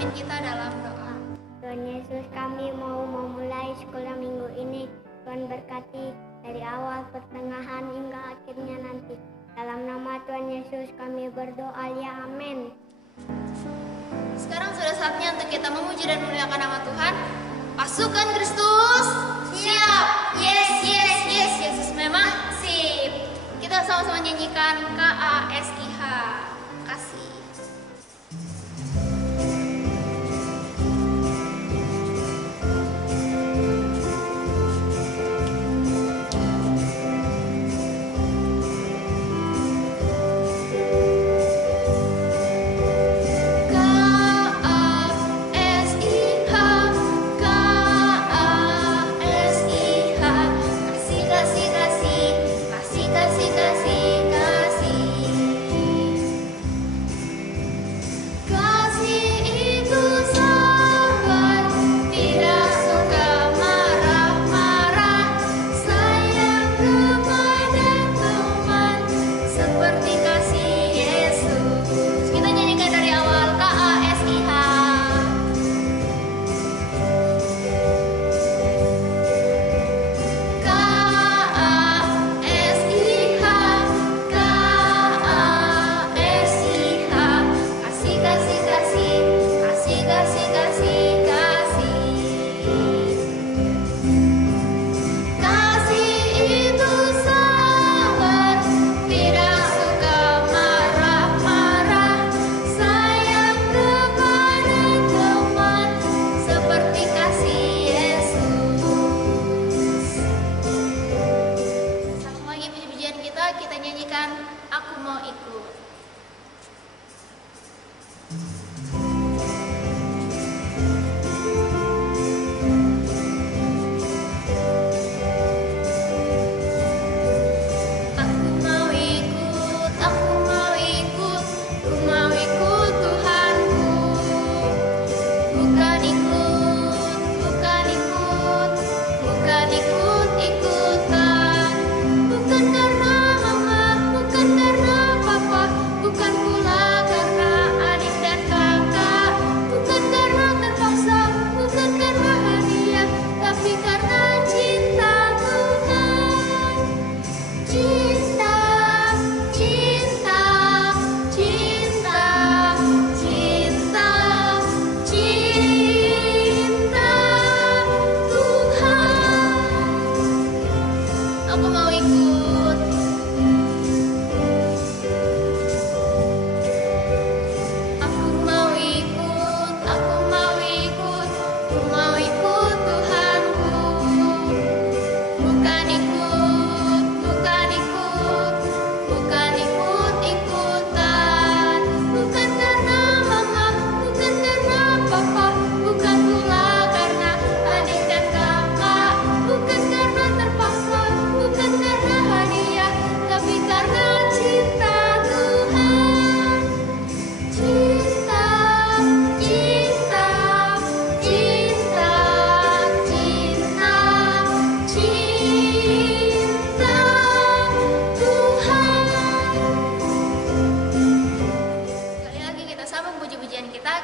Pimpin kita dalam doa. Tuhan Yesus, kami mau memulai sekolah minggu ini. Tuhan berkati dari awal, pertengahan, hingga akhirnya nanti. Dalam nama Tuhan Yesus kami berdoa, ya amin. Sekarang sudah saatnya untuk kita memuji dan memuliakan nama Tuhan. Pasukan Kristus, siap. Yes, yes, yes. Yesus memang sip. Kita sama-sama nyanyikan KASIH. Kasih. Kita nyanyikan Aku Mau Ikut.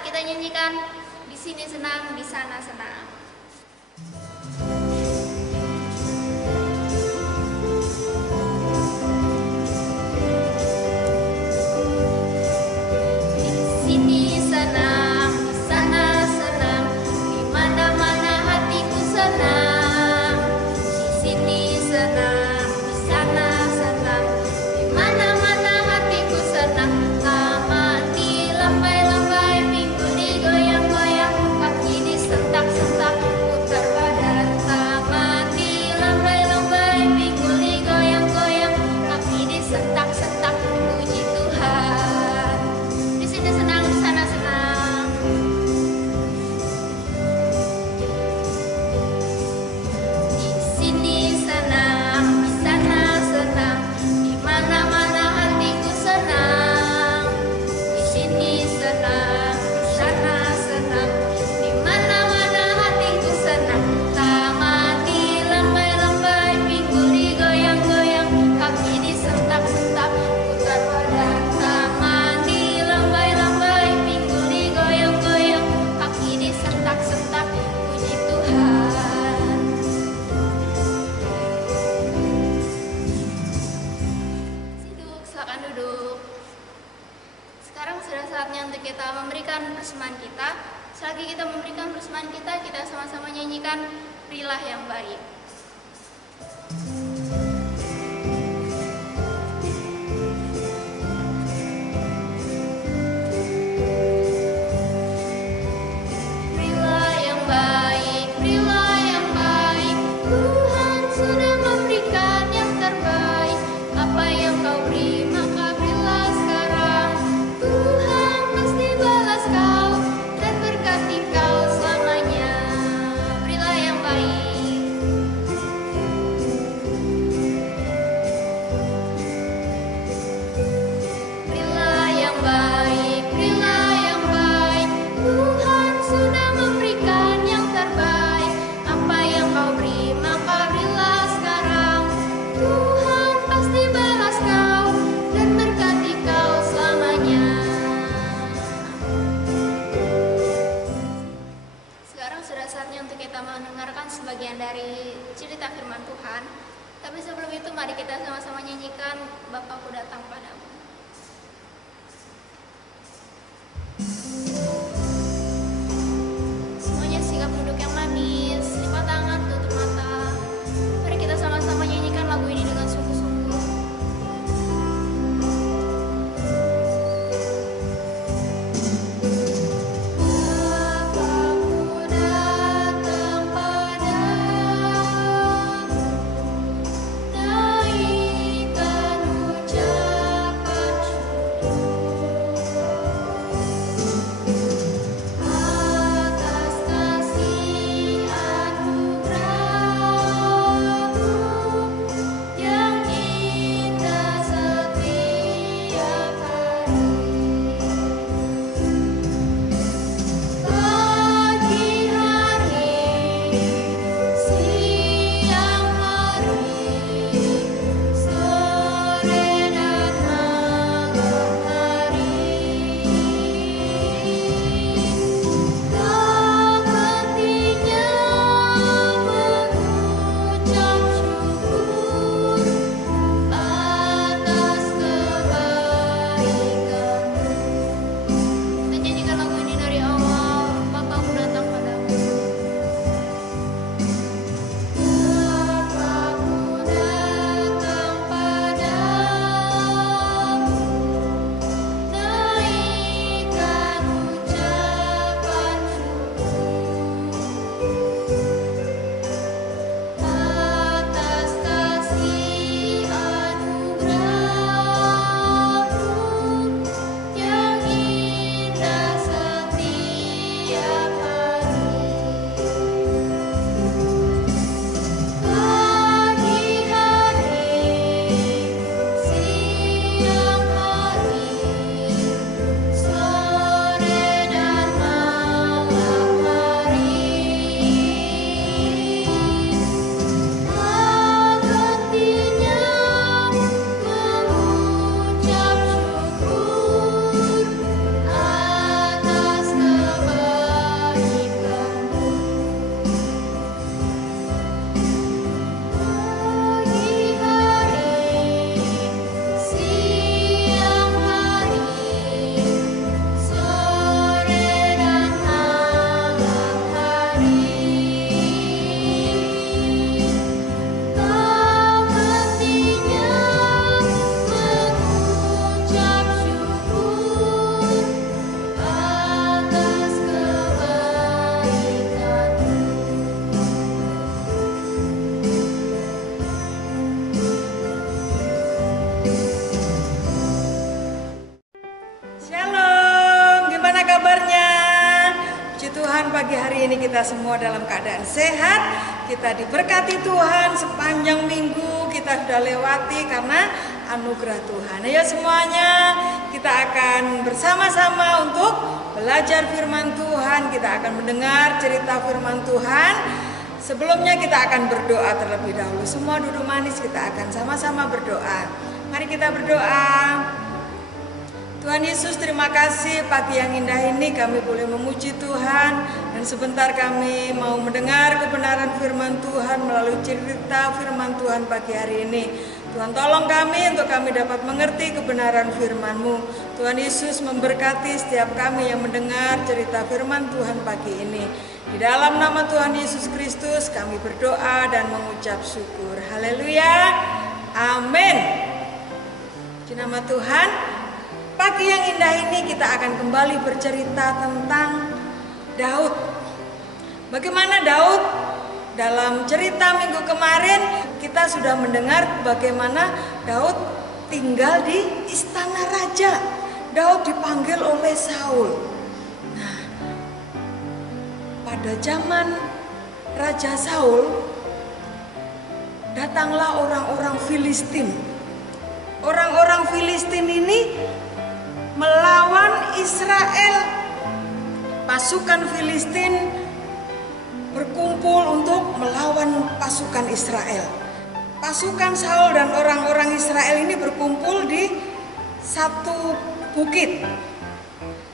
Kita nyanyikan Di Sini Senang, Di Sana Senang. Sentak-sentak Selagi kita memberikan persembahan kita sama-sama nyanyikan Berilah yang Baik. Sebagian dari cerita firman Tuhan. Tapi sebelum itu mari kita sama-sama nyanyikan Bapakku Datang Padamu. Semuanya sikap duduk yang manis, lipat tangan, tutup mata. Mari kita sama-sama nyanyikan lagu ini dengan sungguh-sungguh. Kita semua dalam keadaan sehat, kita diberkati Tuhan sepanjang minggu kita sudah lewati karena anugerah Tuhan. Ayo semuanya kita akan bersama-sama untuk belajar firman Tuhan, kita akan mendengar cerita firman Tuhan. Sebelumnya kita akan berdoa terlebih dahulu. Semua duduk manis, kita akan sama-sama berdoa. Mari kita berdoa. Tuhan Yesus, terima kasih pagi yang indah ini kami boleh memuji Tuhan. Dan sebentar kami mau mendengar kebenaran firman Tuhan melalui cerita firman Tuhan pagi hari ini. Tuhan tolong kami untuk kami dapat mengerti kebenaran firman-Mu. Tuhan Yesus memberkati setiap kami yang mendengar cerita firman Tuhan pagi ini. Di dalam nama Tuhan Yesus Kristus kami berdoa dan mengucap syukur. Haleluya. Amin. Di nama Tuhan, pagi yang indah ini kita akan kembali bercerita tentang Daud. Bagaimana Daud? Dalam cerita minggu kemarin kita sudah mendengar bagaimana Daud tinggal di istana raja. Daud dipanggil oleh Saul. Nah, pada zaman Raja Saul datanglah orang-orang Filistin. Orang-orang Filistin ini melawan Israel. Pasukan Filistin berkumpul untuk melawan pasukan Israel. Pasukan Saul dan orang-orang Israel ini berkumpul di satu bukit.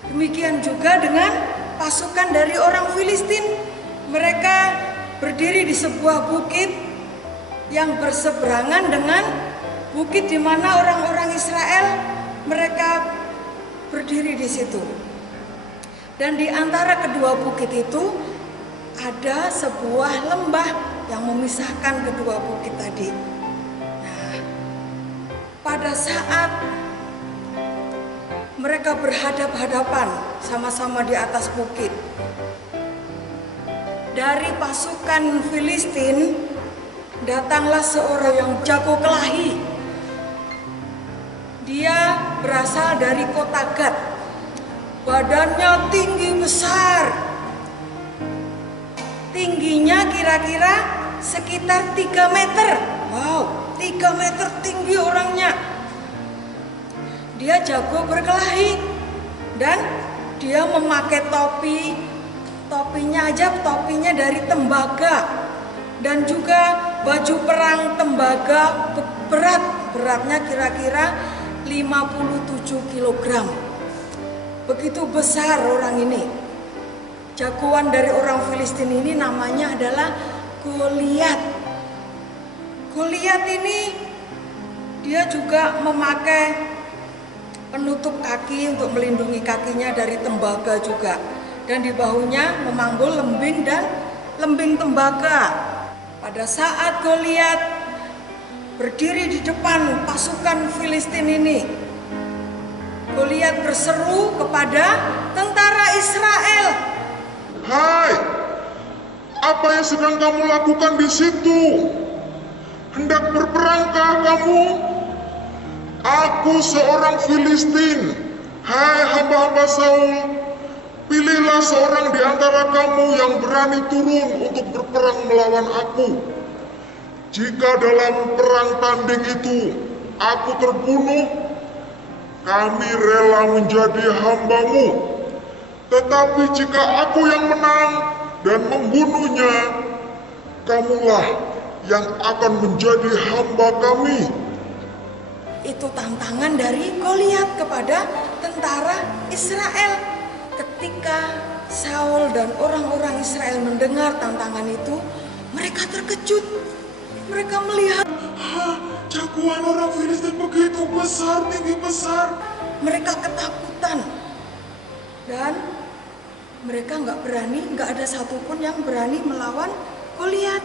Demikian juga dengan pasukan dari orang Filistin. Mereka berdiri di sebuah bukit yang berseberangan dengan bukit di mana orang-orang Israel mereka berdiri di situ. Dan di antara kedua bukit itu ada sebuah lembah yang memisahkan kedua bukit tadi. Nah, pada saat mereka berhadap-hadapan sama-sama di atas bukit, dari pasukan Filistin datanglah seorang yang jago kelahi. Dia berasal dari kota Gad. Badannya tinggi besar. Tingginya kira-kira sekitar 3 meter. Wow, 3 meter tinggi orangnya. Dia jago berkelahi. Dan dia memakai topi. Topinya aja topinya dari tembaga. Dan juga baju perang tembaga beratnya kira-kira 57 kg. Begitu besar orang ini. Jagoan dari orang Filistin ini namanya adalah Goliat. Goliat ini dia juga memakai penutup kaki untuk melindungi kakinya dari tembaga juga. Dan di bahunya memanggul lembing dan lembing tembaga. Pada saat Goliat berdiri di depan pasukan Filistin ini, Goliat berseru kepada tentara Israel. Hai, apa yang sedang kamu lakukan di situ? Hendak berperangkah kamu? Aku seorang Filistin. Hai hamba-hamba Saul, pilihlah seorang di antara kamu yang berani turun untuk berperang melawan aku. Jika dalam perang tanding itu aku terbunuh, kami rela menjadi hambamu. Tetapi jika aku yang menang dan membunuhnya, kamulah yang akan menjadi hamba kami. Itu tantangan dari Goliat kepada tentara Israel. Ketika Saul dan orang-orang Israel mendengar tantangan itu, mereka terkejut. Mereka melihat, Jagoan orang Filistin begitu besar, tinggi besar. Mereka ketakutan. Dan mereka nggak ada satupun yang berani melawan Goliat.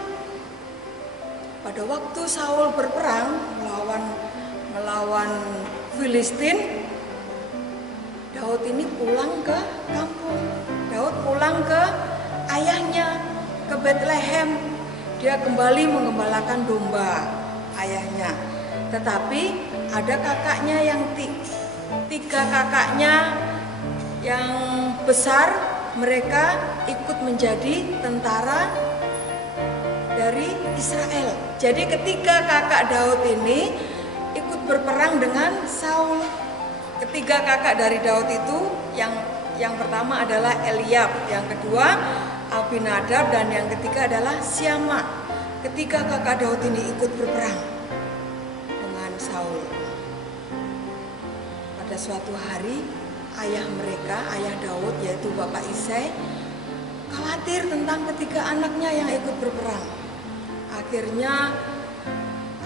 Pada waktu Saul berperang melawan Filistin, Daud ini pulang ke kampung. Daud pulang ke ayahnya, ke Bethlehem. Dia kembali mengembalakan domba ayahnya. Tetapi ada kakaknya yang tiga kakaknya yang besar, mereka ikut menjadi tentara dari Israel. Jadi ketiga kakak Daud ini ikut berperang dengan Saul. Ketiga kakak dari Daud itu yang pertama adalah Eliab, yang kedua Abinadab, dan yang ketiga adalah Syama. Ketiga kakak Daud ini ikut berperang dengan Saul. Pada suatu hari ayah Daud yaitu Bapak Isai khawatir tentang ketiga anaknya yang ikut berperang. Akhirnya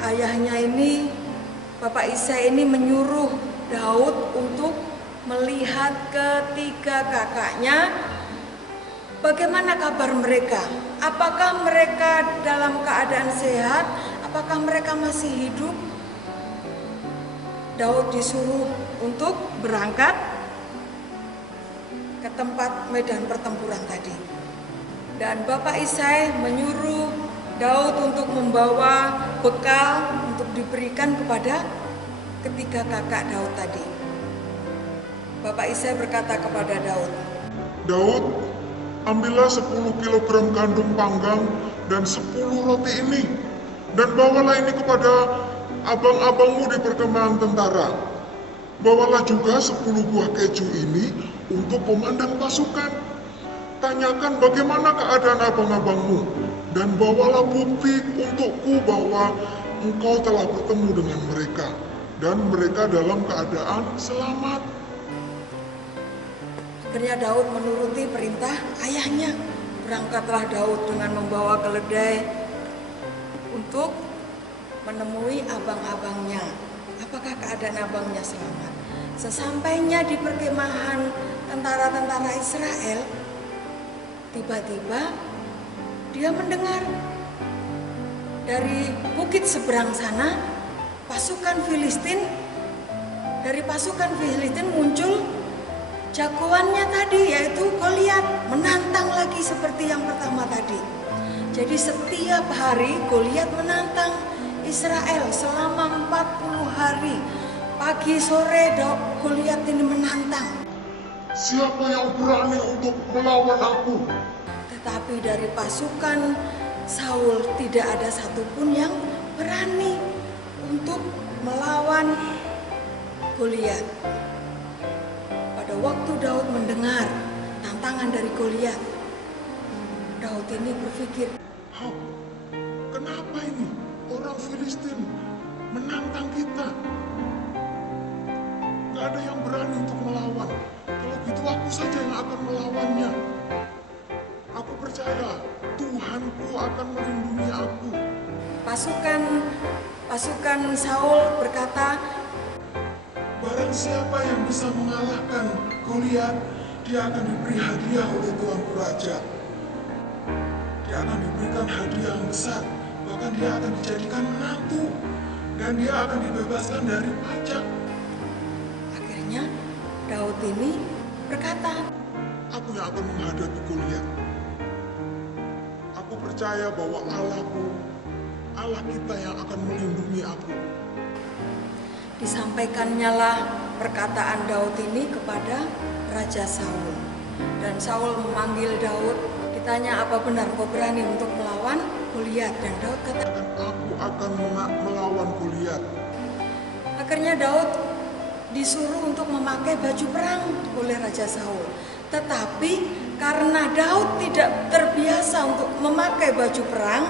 ayahnya ini Bapak Isai ini menyuruh Daud untuk melihat ketiga kakaknya. Bagaimana kabar mereka? Apakah mereka dalam keadaan sehat? Apakah mereka masih hidup? Daud disuruh untuk berangkat ke tempat medan pertempuran tadi. Dan Bapak Isai menyuruh Daud untuk membawa bekal untuk diberikan kepada ketiga kakak Daud tadi. Bapak Isai berkata kepada Daud, Daud, ambillah 10 kilogram gandum panggang dan 10 roti ini, dan bawalah ini kepada abang-abangmu di perkemahan tentara. Bawalah juga 10 buah keju ini untuk komandan pasukan. Tanyakan bagaimana keadaan abang-abangmu, dan bawalah bukti untukku bahwa engkau telah bertemu dengan mereka, dan mereka dalam keadaan selamat. akhirnya Daud menuruti perintah ayahnya. Berangkatlah Daud dengan membawa keledai untuk menemui abang-abangnya. Apakah keadaan abangnya selamat? Sesampainya di perkemahan tentara-tentara Israel, tiba-tiba dia mendengar dari bukit seberang sana dari pasukan Filistin muncul jagoannya tadi, yaitu Goliat, menantang lagi seperti yang pertama tadi. Jadi setiap hari Goliat menantang Israel selama 40 hari. Pagi sore Goliat ini menantang. Siapa yang berani untuk melawan aku? Tetapi dari pasukan Saul tidak ada satupun yang berani untuk melawan Goliat. Pada waktu Daud mendengar tantangan dari Goliat, Daud ini berpikir, Kenapa ini orang Filistin menantang kita? Gak ada yang berani untuk melawan. Kalau gitu aku saja yang akan melawannya. Aku percaya Tuhanku akan melindungi aku. Pasukan Saul berkata, Barang siapa yang bisa mengalahkan Goliat, dia akan diberi hadiah oleh Tuanku Raja. Dia akan diberikan hadiah yang besar, bahkan dia akan dijadikan menantu, dan dia akan dibebaskan dari pajak. Akhirnya Daud ini berkata, Aku yang akan menghadapi Goliat. Aku percaya bahwa Allahku, Allah kita yang akan melindungi aku. Disampaikannya lah perkataan Daud ini kepada Raja Saul. Dan Saul memanggil Daud, ditanya, apa benar kau berani untuk melawan Goliat? Dan Daud katakan, Aku akan melawan Goliat. akhirnya Daud disuruh untuk memakai baju perang oleh Raja Saul. Tetapi karena Daud tidak terbiasa untuk memakai baju perang,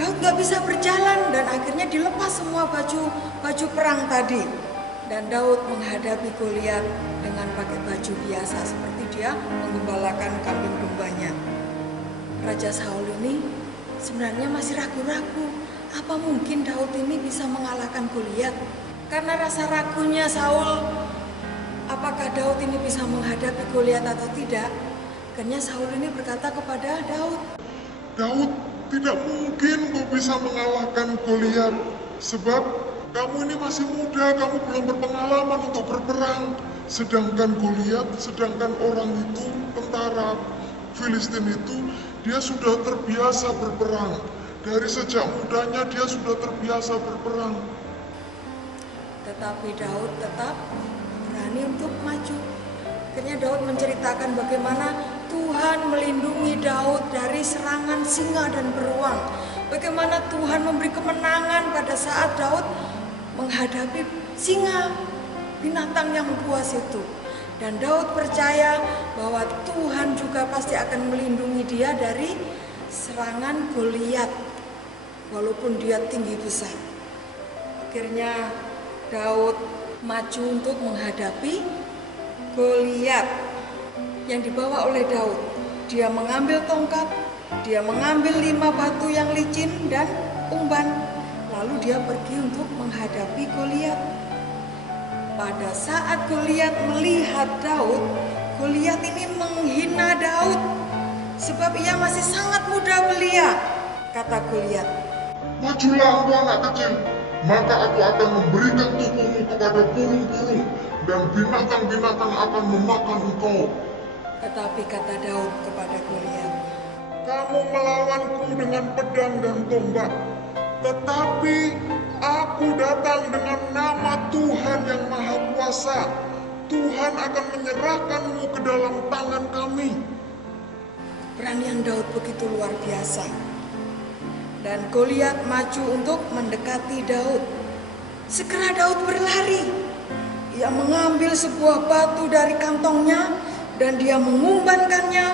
Daud gak bisa berjalan dan akhirnya dilepas semua baju perang tadi. Dan Daud menghadapi Goliat dengan pakai baju biasa seperti dia menggembalakan kambing dombanya. Raja Saul ini sebenarnya masih ragu-ragu, apa mungkin Daud ini bisa mengalahkan Goliat? Karena rasa ragunya Saul, apakah Daud ini bisa menghadapi Goliat atau tidak? Akhirnya Saul ini berkata kepada Daud, Daud, tidak mungkin kau bisa mengalahkan Goliat, sebab kamu ini masih muda, kamu belum berpengalaman untuk berperang. Sedangkan Goliat, sedangkan orang itu, tentara Filistin itu, dia sudah terbiasa berperang. Dari sejak mudanya dia sudah terbiasa berperang. tetapi Daud tetap berani untuk maju. Akhirnya Daud menceritakan bagaimana Tuhan melindungi Daud dari serangan singa dan beruang. Bagaimana Tuhan memberi kemenangan pada saat Daud menghadapi singa, binatang yang buas itu. Dan Daud percaya bahwa Tuhan juga pasti akan melindungi dia dari serangan Goliat, walaupun dia tinggi besar. Akhirnya Daud maju untuk menghadapi Goliat yang dibawa oleh Daud. Dia mengambil tongkat, dia mengambil 5 batu yang licin dan umban. lalu dia pergi untuk menghadapi Goliat. Pada saat Goliat melihat Daud, Goliat ini menghina Daud sebab ia masih sangat muda belia. Kata Goliat, Majulah engkau anak kecil, maka aku akan memberikan tubuhmu kepada burung-burung, dan binatang-binatang akan memakan engkau. tetapi kata Daud kepada Goliat, Kamu melawanku dengan pedang dan tombak, tetapi aku datang dengan nama Tuhan yang Maha Kuasa. Tuhan akan menyerahkanmu ke dalam tangan kami. Beranian Daud begitu luar biasa. Dan Goliat maju untuk mendekati Daud. Segera Daud berlari. Ia mengambil sebuah batu dari kantongnya dan dia mengumbankannya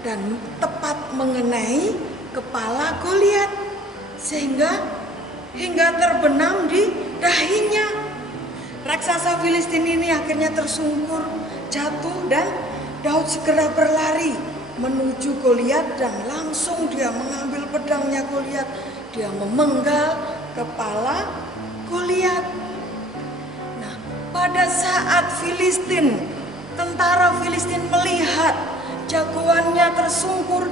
dan tepat mengenai kepala Goliat sehingga terbenam di dahinya. Raksasa Filistin ini akhirnya tersungkur, jatuh, dan Daud segera berlari menuju Goliat dan langsung dia mengambil pedangnya Goliat. Dia memenggal kepala Goliat. Nah, pada saat tentara Filistin melihat jagoannya tersungkur,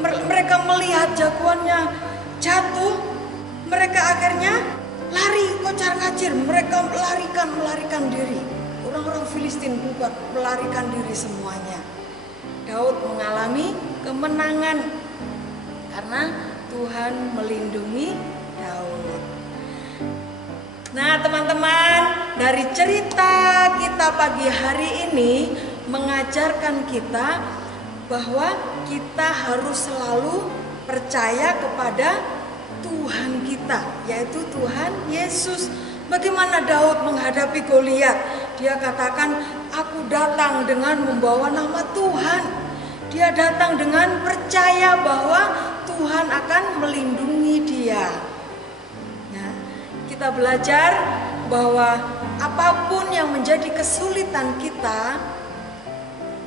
mereka melihat jagoannya jatuh, mereka akhirnya lari kocar-kacir, mereka melarikan diri. Orang-orang Filistin bukan melarikan diri semuanya. Daud mengalami kemenangan karena Tuhan melindungi Daud. Nah, teman-teman, dari cerita kita pagi hari ini mengajarkan kita bahwa kita harus selalu percaya kepada Tuhan kita, yaitu Tuhan Yesus. Bagaimana Daud menghadapi Goliat? Dia katakan, aku datang dengan membawa nama Tuhan. Dia datang dengan percaya bahwa Tuhan akan melindungi dia. Nah, kita belajar bahwa apapun yang menjadi kesulitan kita,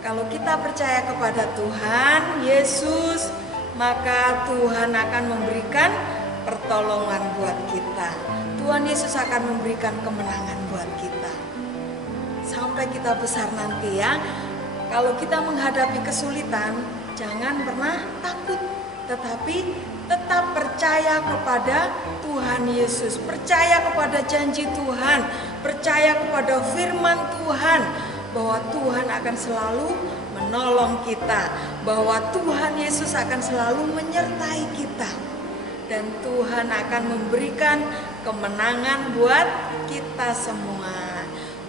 kalau kita percaya kepada Tuhan Yesus, maka Tuhan akan memberikan pertolongan buat kita. Tuhan Yesus akan memberikan kemenangan buat kita. Sampai kita besar nanti ya. Kalau kita menghadapi kesulitan, jangan pernah takut, tetapi tetap percaya kepada Tuhan Yesus, percaya kepada janji Tuhan, percaya kepada firman Tuhan, bahwa Tuhan akan selalu menolong kita, bahwa Tuhan Yesus akan selalu menyertai kita, dan Tuhan akan memberikan kemenangan buat kita semua.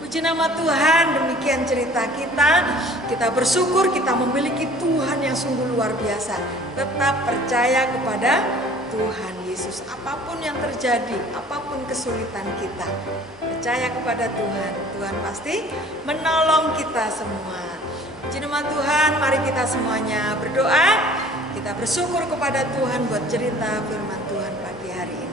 Puji nama Tuhan, demikian cerita kita. Kita bersyukur kita memiliki Tuhan yang sungguh luar biasa. Tetap percaya kepada Tuhan Yesus. Apapun yang terjadi, apapun kesulitan kita, percaya kepada Tuhan. Tuhan pasti menolong kita semua. Puji nama Tuhan, mari kita semuanya berdoa. Kita bersyukur kepada Tuhan buat cerita firman Tuhan pagi hari ini.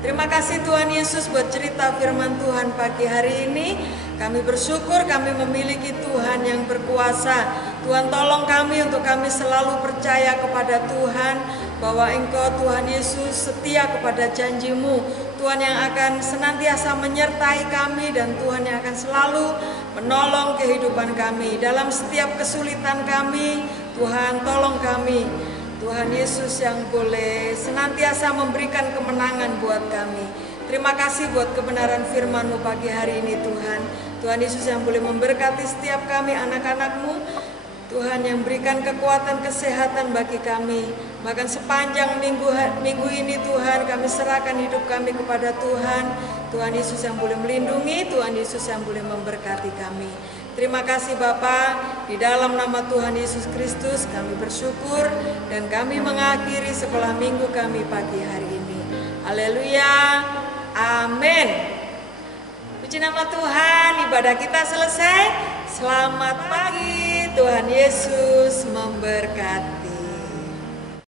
Terima kasih Tuhan Yesus buat cerita firman Tuhan pagi hari ini. Kami bersyukur kami memiliki Tuhan yang berkuasa. Tuhan tolong kami untuk kami selalu percaya kepada Tuhan, bahwa Engkau Tuhan Yesus setia kepada janji-Mu. Tuhan yang akan senantiasa menyertai kami, dan Tuhan yang akan selalu menolong kehidupan kami. Dalam setiap kesulitan kami, Tuhan tolong kami. Tuhan Yesus yang boleh senantiasa memberikan kemenangan buat kami. Terima kasih buat kebenaran firman-Mu pagi hari ini Tuhan. Tuhan Yesus yang boleh memberkati setiap kami anak-anak-Mu. Tuhan yang berikan kekuatan kesehatan bagi kami. Bahkan sepanjang minggu ini Tuhan, kami serahkan hidup kami kepada Tuhan. Tuhan Yesus yang boleh melindungi, Tuhan Yesus yang boleh memberkati kami. Terima kasih Bapa, di dalam nama Tuhan Yesus Kristus kami bersyukur dan kami mengakhiri sekolah minggu kami pagi hari ini. Haleluya, amin. Puji nama Tuhan, ibadah kita selesai. Selamat pagi, Tuhan Yesus memberkati.